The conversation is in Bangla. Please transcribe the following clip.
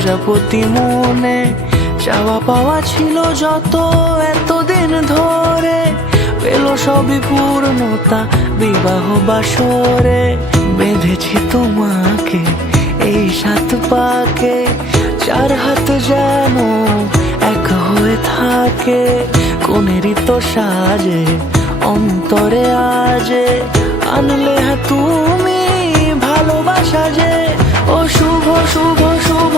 প্রজাপতি মনে চাওয়া পাওয়া ছিল যত এতদিন ধরে, পেল সবই পূর্ণতা বিবাহ বাসরে। বেঁধেছি তোমাকে এই 7 পাকে, 4 হাত যেন এক হয়ে থাকে। কোনেরই তো সাজে অন্তরে আজে আনলে তুমি ভালোবাসা যে। ও শুভ শুভ শুভ